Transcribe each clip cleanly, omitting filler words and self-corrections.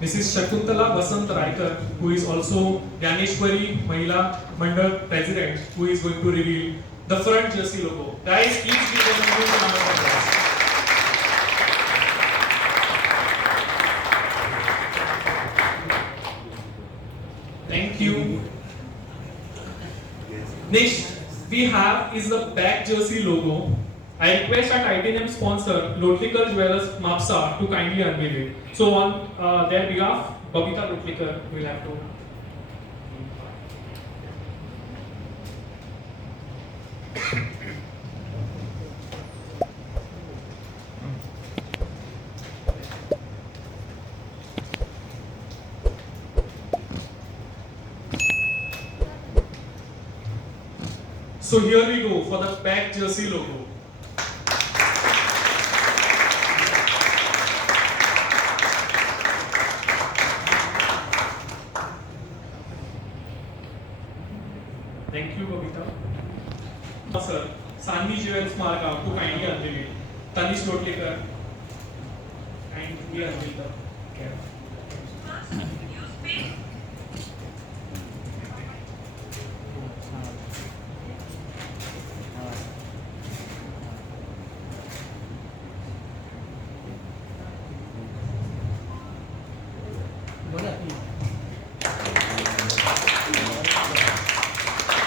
Mrs. Shakuntala Vasant Raikar, who is also Ganeshwari Mahila Mandal President, who is going to reveal the front jersey logo. Guys, please give them a huge round of applause. Thank you. Next, we have is the back jersey logo. I request our titanium sponsor, Lotlikar Jewelers Mapsa, to kindly unveil it. So on their behalf, Babita Lotlikar will have to. So here we go for the back jersey logo. Thank you, Babita. Sir, Sanvi Jewels Margao to kindly unveil it. Tanish Lotlikar and we unveil the cap.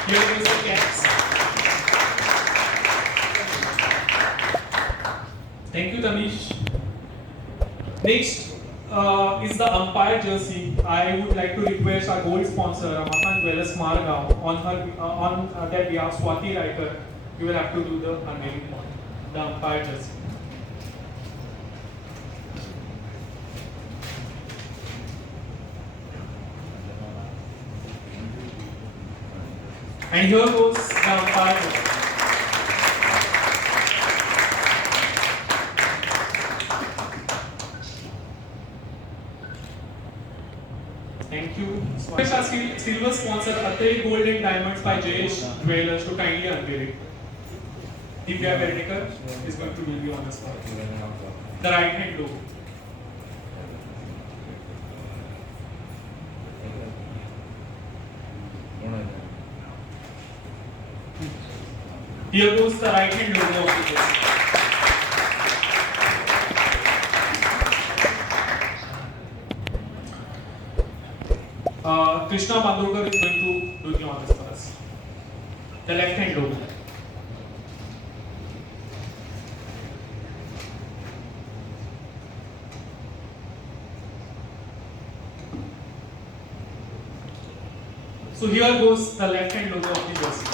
Here is the caps. Thank you, Tanish. Next is the umpire jersey. I would like to request our gold sponsor, Ramakan Jewelers Margao, on their behalf, Swati Raikar. You will have to do the unveiling on the umpire jersey. And here goes the umpire jersey. Thank you. Special silver sponsor Atay Gold and Diamonds by Jayesh Jewelers to kindly unveil it. Divya Verdikar is going to do the honors for the right hand logo. Here goes the right hand logo of the jersey. Krishna Bandurkar is going to do the honors for us. The left hand logo. So here goes the left hand logo of the jersey.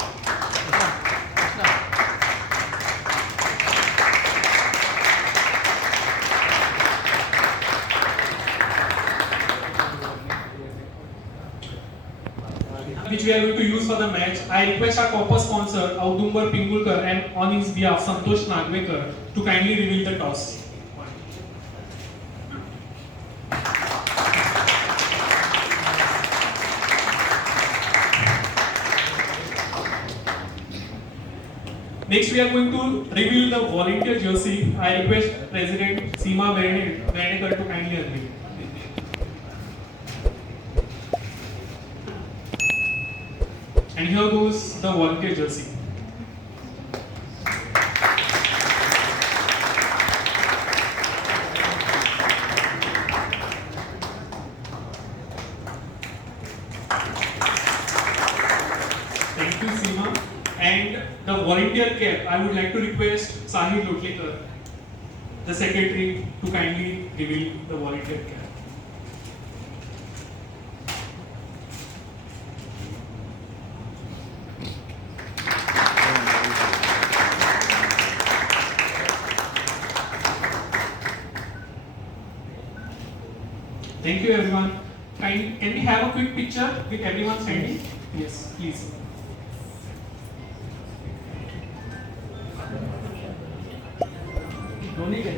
Which we are going to use for the match. I request our copper sponsor, Audumbar Pingulkar, and on his behalf, Santosh Nagvekar, to kindly reveal the toss. Next, we are going to reveal the volunteer jersey. I request President Seema Verdekar to kindly unveil. And here goes the volunteer jersey. Thank you, Seema. And the volunteer cap, I would like to request Sahil Lotlikar, the secretary, to kindly reveal the volunteer cap. Thank you, everyone. Can we have a quick picture with everyone standing? Yes, please. Don't need it.